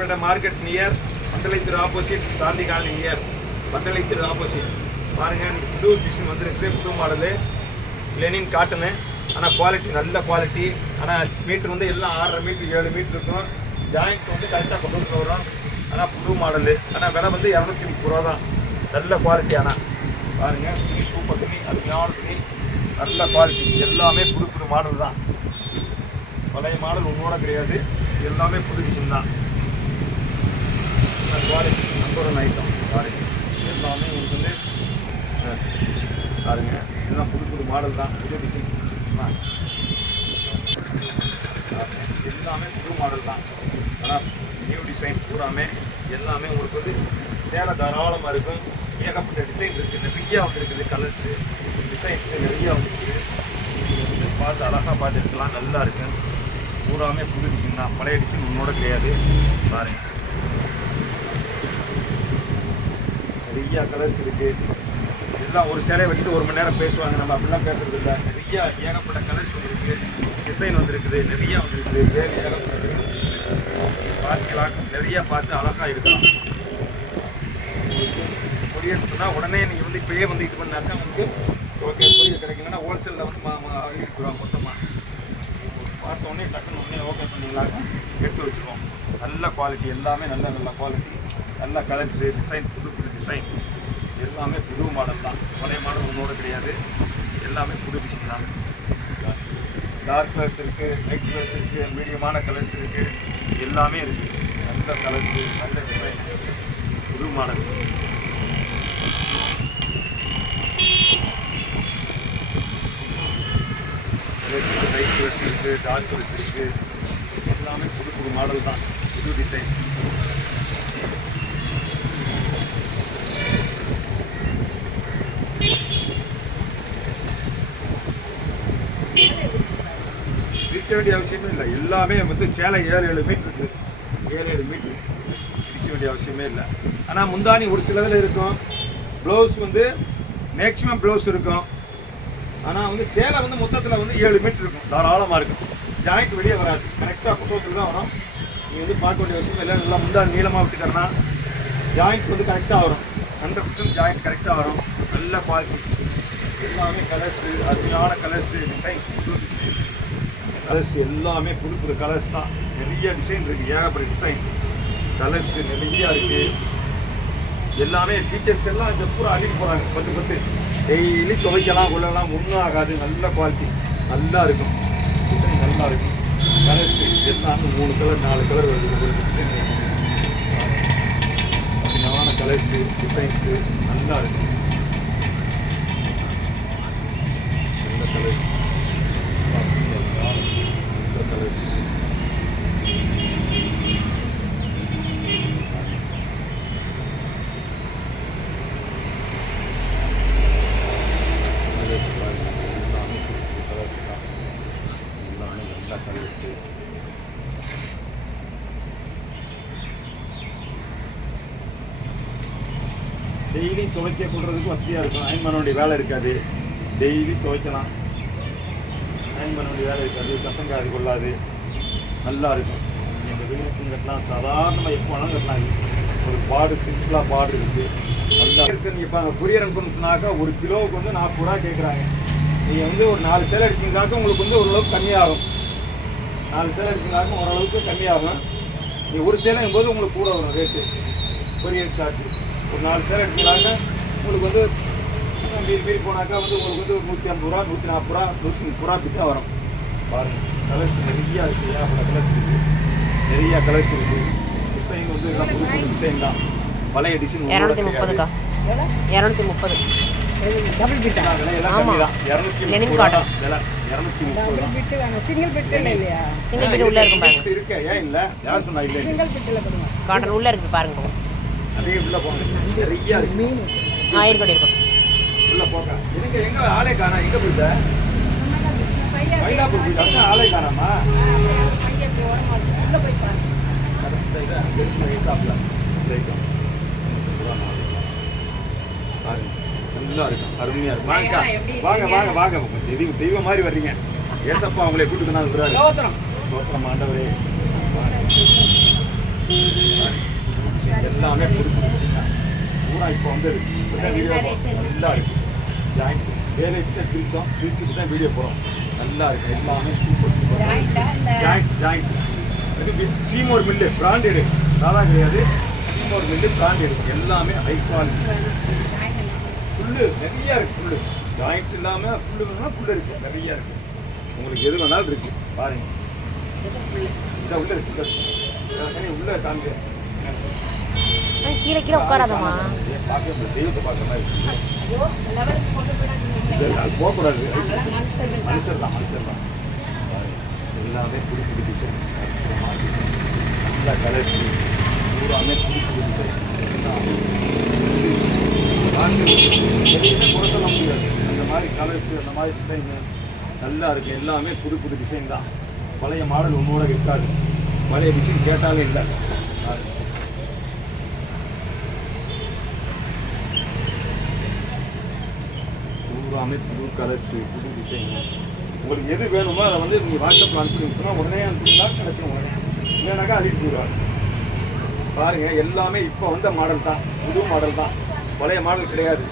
Saidapet market near Mandalay திரு opposite சாந்தி colony near Mandalay திரு opposite. பாருங்கள், புது design வந்துருக்குது, புது மாடலு லெனின் காட்டனு. ஆனால் குவாலிட்டி நல்ல குவாலிட்டி. ஆனால் மீட்ரு வந்து எல்லாம் 6.5 மீட்ரு 7 மீட்ரு இருக்கும். ஜாயிண்ட் வந்து கரெக்டாக கொண்டு வரோம். ஆனால் புது மாடலு. ஆனால் விலை வந்து 230 ரூபா தான். நல்ல குவாலிட்டி. ஆனால் பாருங்கள், துணி சூப்பர் துணி, அருமையான துணி, நல்ல குவாலிட்டி. எல்லாமே புது புது மாடல் தான். பழைய மாடல் ஒன்றோட கிடையாது, எல்லாமே புது டிசைன் தான். Quality number item. பாருங்க, எல்லாமே உங்களுக்கு வந்து பாருங்க, எல்லாம் புது புது மாடல் தான், புது டிசைன். எல்லாமே புது மாடல் தான். ஆனால் நியூ டிசைன் பூராமே எல்லாமே உங்களுக்கு வந்து சேலை தாராளமாக இருக்கும். ஏகப்பட்ட டிசைன் இருக்குது, நிறையா வந்துருக்குது. கலர்ஸு டிசைன்ஸு நிறையா வந்துருக்குது. வந்து பார்த்து அழகாக பார்த்து எடுக்கலாம். நல்லா இருக்குது. பூராமே புது டிசைன் தான், பழைய டிசைன் ஒன்றோட கிடையாது. பாருங்கள், நிறையா கலர்ஸ் இருக்குது. எல்லாம் ஒரு சேலையை வச்சுட்டு 1 மணி நேரம் பேசுவாங்க. நம்ம அப்படிலாம் பேசுறது இல்லை. நிறையா ஏகப்பட்ட கலர்ஸ் வந்துருக்கு, டிசைன் வந்துருக்குது, நிறையா வந்துருக்குது. பார்க்கலாம், நிறையா பார்த்து அழகாக இருக்கலாம். கொரியர் சொன்னால் உடனே நீங்கள் வந்து இப்போயே வந்து இது பண்ணாக்கா உங்களுக்கு ஓகே கொரியர் கிடைக்கலன்னா ஹோல்சேலில் வந்து இருக்கிறோம். மொத்தமாக பார்த்தோன்னே டக்குன்னு உடனே ஓகே பண்ணிங்களாக்க எடுத்து வச்சுருவோம். நல்ல குவாலிட்டி, எல்லாமே நல்ல நல்ல குவாலிட்டி, நல்ல கலர்ஸு, டிசைன், புது புது டிசைன். எல்லாமே புது மாடல் தான், பழைய மாடல் ஒன்றோட கிடையாது. எல்லாமே புது டிசைன் தான். டார்க் கலர்ஸ் இருக்குது, லைட் கலர்ஸ் இருக்குது, மீடியமான கலர்ஸ் இருக்குது, எல்லாமே இருக்குது. நல்ல கலர்ஸு, நல்ல டிசைன், புது மாடல். லைட் கலர்ஸ் இருக்குது, டார்க் கலர்ஸ் இருக்குது, எல்லாமே புது புது மாடல் தான், புது டிசைன். விற்க வேண்டிய அவசியமே இல்லை. எல்லாமே வந்து சேலை 7-7 மீட்டர் இருக்குது. 7-7 மீட்ரு விற்க வேண்டிய அவசியமே இல்லை. ஆனால் முந்தானி ஒரு சிலதில் இருக்கும். ப்ளவுஸ் வந்து மேக்ஸிமம் ப்ளவுஸ் இருக்கும். ஆனால் வந்து சேலை வந்து மொத்தத்தில் வந்து 7 மீட்டர் இருக்கும், தாராளமாக இருக்கும். ஜாயிண்ட் வெளியே வராது, கரெக்டாக புசோத்தில் தான் வரும். நீங்கள் வந்து பார்க்க வேண்டிய அவசியமே இல்லை. நல்லா முந்தானி நீளமாக விட்டுக்கிறனா ஜாயிண்ட் வந்து கரெக்டாக வரும். 100% ஜாயிண்ட் கரெக்டாக வரும். நல்ல குவாலிட்டி. எல்லாமே கலர்ஸு, அருமையான கலர்ஸு, டிசைன், புது டிசைன் கலர்ஸ். எல்லாமே புது புது கலர்ஸ் தான். நிறைய டிசைன் இருக்குது, ஏகப்பட்ட டிசைன் கலர்ஸ் நிறையா இருக்குது. எல்லாமே டீச்சர்ஸ் எல்லாம் இந்த பூரா அள்ளிட்டு போகிறாங்க. 10 டெய்லி துவைக்கலாம், கொள்ளலாம், ஒன்றும் ஆகாது. நல்ல குவாலிட்டி, நல்லா இருக்கும். டிசைன் நல்லா இருக்கும். கலர்ஸு எல்லாமே 3 கலர் 4 கலர் வருது. ஒரு டிசைன் அருமையான கலர்ஸு, டிசைன்ஸு நல்லா இருக்கும். நல்ல கலர்ஸ், டெய்லி துவைக்க கொள்றதுக்கு வசதியாக இருக்கும். அயன் பண்ண வேண்டிய வேலை இருக்காது. டெய்லி துவைக்கலாம், அயன் பண்ண வேண்டிய வேலை இருக்காது. கசங்காது, கொள்ளாது, நல்லா இருக்கும். எங்கள் வீட்டுக்கு கட்டலாம், சாதாரணமாக எப்போ வேணாலும் கட்டலாம். ஒரு பாடு சிம்பிளாக பாடு இருக்குது, நல்லா இருக்குன்னு. இப்போ அங்கே கொரியர் அனுப்புன்னு சொன்னாக்கா 1 கிலோவுக்கு வந்து 40 ரூபா கேட்குறாங்க. நீங்கள் வந்து ஒரு 4 சேலை எடுத்தீங்கனாக்கா உங்களுக்கு வந்து ஓரளவுக்கு கம்மியாகும். 4 சேலை எடுத்தீங்கனாக்கா ஓரளவுக்கு கம்மியாகும். நீங்கள் ஒரு சேலைங்கும் போது உங்களுக்கு கூட வரும் ரேட்டு, கொரியர் சார்ஜ். ஒரு 4 சேலை எடுத்தீங்கனாக்கா உங்களுக்கு வந்து மீறி போனாக்கா வந்து உங்களுக்கு வந்து 150 ரூபா, 140 ரூபா, 130 ரூபா கிட்ட வரும். பாருங்கள், கலர்ஸ் நிறையா இருக்குது, ஏகப்பட்ட கலர்ஸ் இருக்குது, நிறையா கலர்ஸ் இருக்குது. டிசைன் வந்து எல்லாம் புது புது டிசைன் தான், பழைய டிசைன். 230 230 double bit. ஆமா, 230 காட்டன் விலை 230 பிட் வேணும். சிங்கிள் பிட் இல்லையா? சிங்கிள் பிட் உள்ள இருக்கு பாருங்க. இருக்கு, ஏன் இல்ல? யார் சொன்னா இல்ல? சிங்கிள் பிட்ல கொடுங்க. காட்டன் உள்ள இருக்கு பாருங்க. அப்படியே உள்ள போங்க, நிறைய இருக்கு. மீன் இருக்கும் உள்ள போங்க. எங்க ஆளே காணா? எங்க போயிட்ட? மயிலாப்பூர் போயிட்டு அங்க ஆளே காணாமா? பையன் போய் ஓரமா வச்சு உள்ள போய் பாருங்க. இத அங்க டாப்ல ரைட். நல்லா இருக்கும், அருமையா இருக்கும். வாங்க வாங்க வாங்க வாங்க, தெய்வம் மாதிரி வர்றீங்க. ஏசப்பா அவங்களே கூட்டுக்கணும். சோத்திரம் ஆண்டவரே. எல்லாமே கொடுக்கும் பூரா இப்போ வந்து வீடியோ நல்லா இருக்கு ஜாயிண்ட் வேலைக்கு பிரிச்சுட்டு தான் வீடியோ போகிறோம் நல்லா இருக்கு எல்லாமே சூப்பர் ஜாயிண்ட் இது சீமோர் மில்லு பிராண்டடு சாதா கிடையாது சீமோர் மில்லு பிராண்டடு எல்லாமே ஹை குவாலிட்டி புல்லு நிறைய இருக்கு புல்லு ஜாயிண்ட் இல்லாமல் புல்லு வேணும்னா புல்லு இருக்கு நிறைய இருக்கு உங்களுக்கு எது வேணாலும் இருக்கு பாருங்க இந்த உள்ள இருக்கு உள்ள காமிக்க கீழே கீழே உட்காராதம்மா. பார்க்க முடியல தெய்வத்தை பார்க்குற மாதிரி ஐயோ லெவலுக்கு கொண்டு போயிடாதீங்க. அது போகக்கூடாது நாங்களாம் மனுஷர்கள் தான். மனுஷர் தான் எல்லாமே புது புது டிசைன் நல்ல கலர்ஸ் பூராமே புது புது டிசைன் எதையுமே குறை சொல்ல முடியாது அந்த மாதிரி கலர்ஸ் அந்த மாதிரி டிசைனு நல்லா இருக்குது எல்லாமே புது புது டிசைன் தான் பழைய மாடல் ஒன்றோட இருக்காது பழைய டிசைன் கேட்டாலே இல்லை பூராமே புது கலர்ஸ் புது டிசைன் உங்களுக்கு எது வேணுமோ அதை வந்து நீங்கள் வாட்ஸ்அப்பில் அனுப்பிச்சுன்னா உடனே அனுப்பிச்சுன்னா கிடச்சிடும் உடனே இல்லைனாக்கா அழிட்டு போயிடுவாங்க பாருங்கள் எல்லாமே இப்போ வந்த மாடல் தான் புது மாடல் தான் பழைய மாடல் கிடையாது